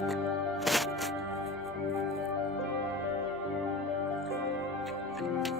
thank you